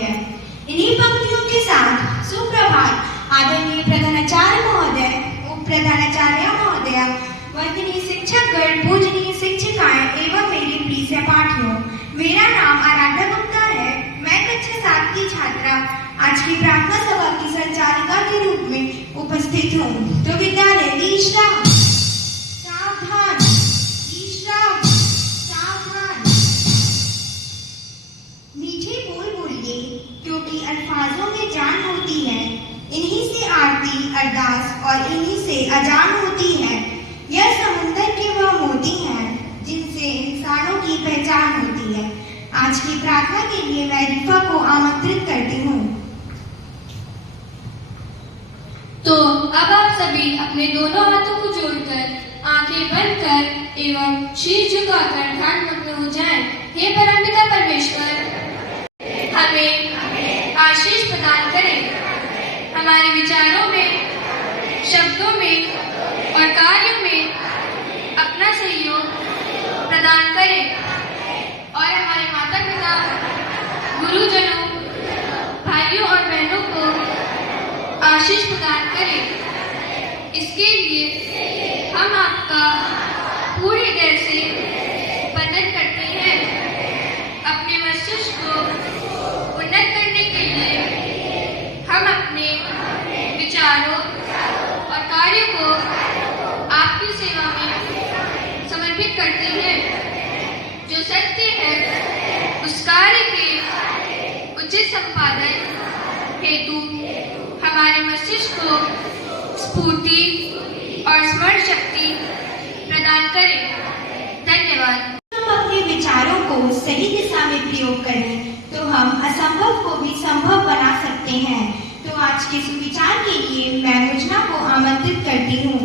है। इन्हीं पंक्तियों के साथ सुप्रभात आदरणीय प्रधानाचार्य महोदय, उप प्रधानाचार्य महोदया, वंदनीय शिक्षकगण, पूजनीय शिक्षिकाएं एवं मेरी प्रिय सहपाठियों, मेरा नाम आराध्या गुप्ता है। मैं कक्षा 7 की छात्रा आज की प्रार्थना सभा की संचालिका के रूप में उपस्थित हूँ। तो विद्यालय विश्राम, सावधान, विश्राम, सावधान। मीठे बोल बोलिए, क्योंकि अल्फाजों में जान होती है। इन्हीं से आरती, अरदास और इन्हीं से अजान होती है। यह समुद्र के वह मोती हैं जिनसे इंसानों की पहचान होती है। आज की प्रार्थना के लिए मैं रिफा को आमंत्रित करती हूँ। तो अब आप सभी अपने दोनों हाथों को जोड़कर आंखें बंद कर एवं शीश झुकाकर ध्यानमग्न हो जाएं। हे परमपिता परमेश्वर, हमें आशीष प्रदान करें। हमारे विचारों में, शब्दों में और कार्यों में अपना सहयोग प्रदान करें और हमारे माता पिता, गुरुजनों, भाइयों और बहनों को आशीष प्रदान करें। इसके लिए हम आपका पूरे दिल से वंदन करते हैं। अपने मस्तिष्क को उन्नत करने के लिए हम अपने विचारों और कार्यों को आपकी सेवा में समर्पित करते हैं। जो सत्य है उस कार्य के उचित संपादन हेतु हमारे मस्तिष्क को स्फूर्ति और स्मरण शक्ति प्रदान करें। धन्यवाद। हम अपने विचारों को सही दिशा में प्रयोग करें तो हम असंभव को भी संभव बना सकते हैं। तो आज के सुविचार के लिए मैं मुजना को आमंत्रित करती हूँ।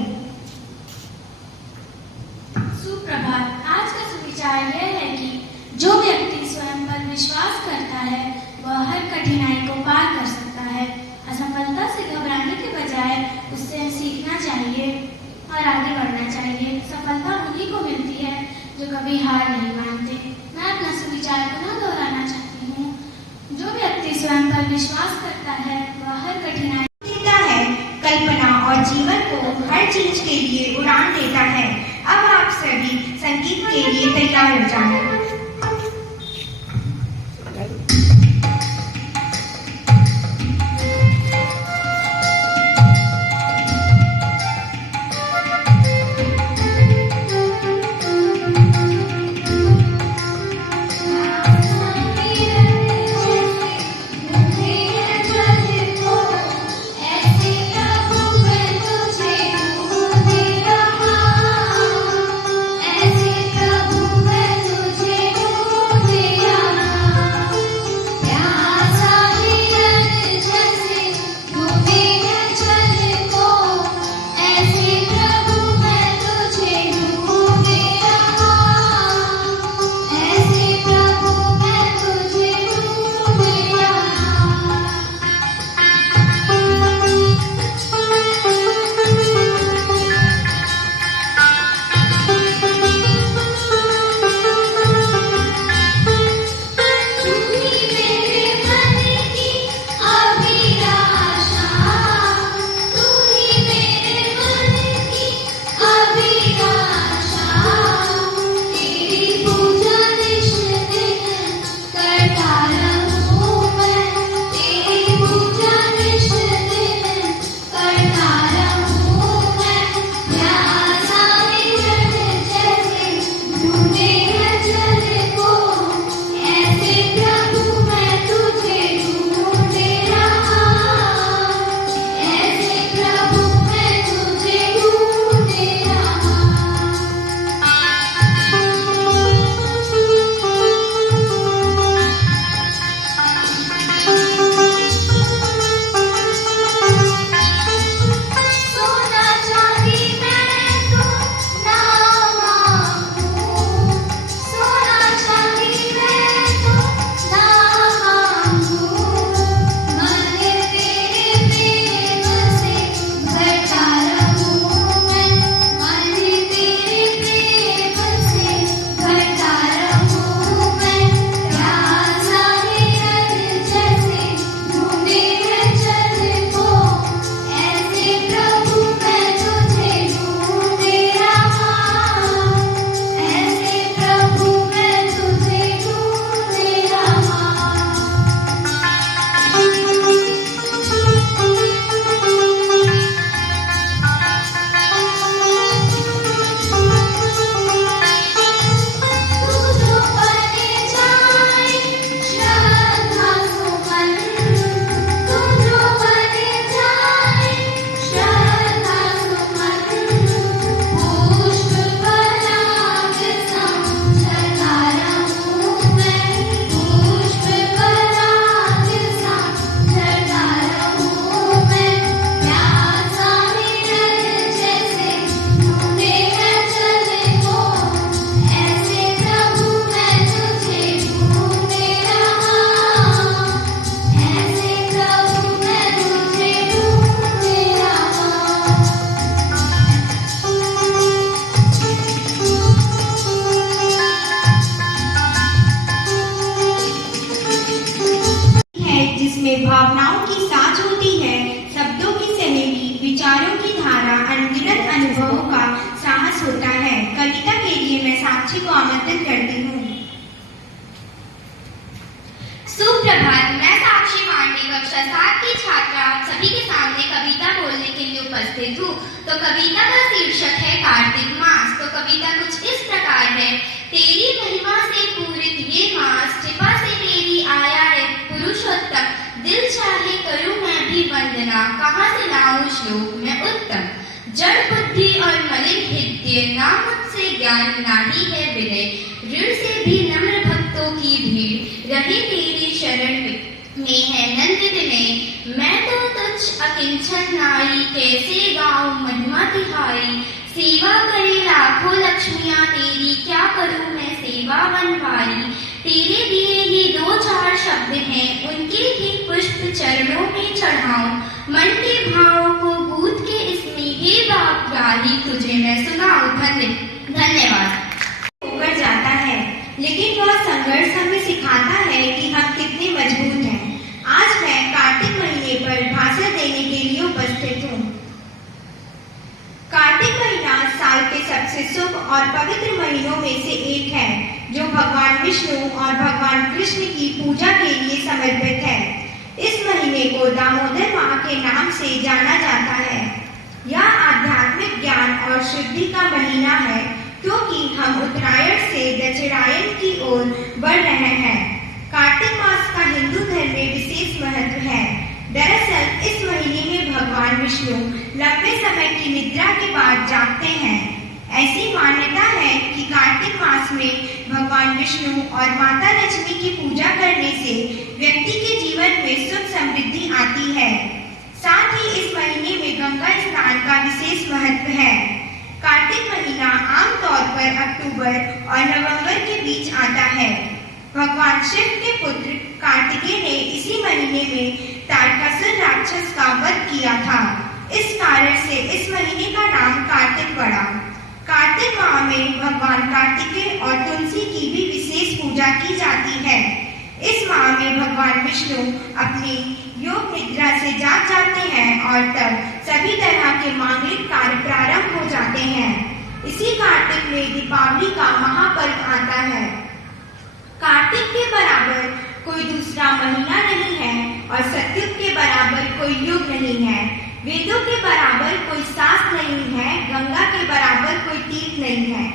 सुप्रभात। आज का सुविचार यह है कि जो व्यक्ति स्वयं पर विश्वास करता है वह हर कठिनाई को पार कर सकता है। असफलता से घबराने के बजाय उससे सीखना चाहिए और आगे बढ़ना चाहिए। सफलता उन्हीं को मिलती है जो कभी हार नहीं मानते। मैं अपना सुविचार पुनः दोहराना चाहती हूँ। जो व्यक्ति स्वयं पर विश्वास करता है वह हर कठिनाई देता है, कल्पना और जीवन को हर चीज के लिए उड़ान देता है। अब आप सभी संगीत के लिए तैयार हो जाएं। ऐसे प्रभु मैं तुझे कक्षा 7 की छात्रा आप सभी के सामने कविता बोलने के लिए उपस्थित हूँ। तो कविता का शीर्षक है कार्तिक मास। तो कविता कुछ इस प्रकार है। तेरी महिमा से पूरित ये मास, कृपा से तेरी आया है पुरुषोत्तम। दिल चाहे करूँ मैं भी वंदना, कहाँ से लाऊं श्लोक मैं उत्तम। जड़ बुद्धि और मलिन हृदय, ना मुझसे ज्ञान ना ही है विनय। ऋण से भी नम्र भक्तों की भीड़, रहे तेरी शरण में है नंदित में। मैं तो तुच्छ अकिंचन नारी, कैसे गाऊं महिमा तिहारी। सेवा करे लाखों लक्ष्मियां तेरी, क्या करूं मैं सेवा बनवारी। तेरे दिए ही 2-4 शब्द हैं, उनके ही पुष्प चरणों में चढ़ाऊं। मन के भाव को गूंथ के इसमें हे बाप गाही, तुझे मैं सुनाऊं। धन्यवाद। होकर जाता है, लेकिन वह संघर्ष हमें सिखाता है कि हम कितने मजबूत हैं। आज मैं कार्तिक महीने पर भाषण देने के लिए उपस्थित हूँ। कार्तिक महीना साल के सबसे शुभ और पवित्र महीनों में से एक है, जो भगवान विष्णु और भगवान कृष्ण की पूजा के लिए समर्पित है। इस महीने को दामोदर माह के नाम से जाना जाता है। यह आध्यात्मिक ज्ञान और शुद्धि का महीना है, क्योंकि हम उत्तरायण से दक्षिणायन की ओर बढ़ रहे हैं। कार्तिक मास का हिंदू धर्म में विशेष महत्व है। दरअसल इस महीने में भगवान विष्णु लंबे समय की निद्रा के बाद जागते हैं। ऐसी मान्यता है कि कार्तिक मास में भगवान विष्णु और माता लक्ष्मी की पूजा करने से व्यक्ति के जीवन में सुख समृद्धि आती है। साथ ही इस महीने में गंगा स्नान का विशेष महत्व है। कार्तिक महीना आमतौर पर अक्टूबर और नवंबर के बीच आता है। भगवान शिव के पुत्र कार्तिकेय ने इसी महीने में तारकासुर राक्षस का वध किया था। इस कारण से इस महीने का नाम कार्तिक पड़ा। कार्तिक माह में भगवान कार्तिकेय और तुलसी की भी विशेष पूजा की जाती है। इस माह में भगवान विष्णु अपनी योग निद्रा से जाग जाते हैं और तब सभी तरह के मांगलिक कार्य प्रारंभ हो जाते हैं। इसी कार्तिक में दीपावली का महापर्व आता है। कार्तिक के बराबर कोई दूसरा महीना नहीं है और सतयुग के बराबर कोई युग नहीं है। वेदों के बराबर कोई शास्त्र नहीं है, गंगा के बराबर कोई तीर्थ नहीं है।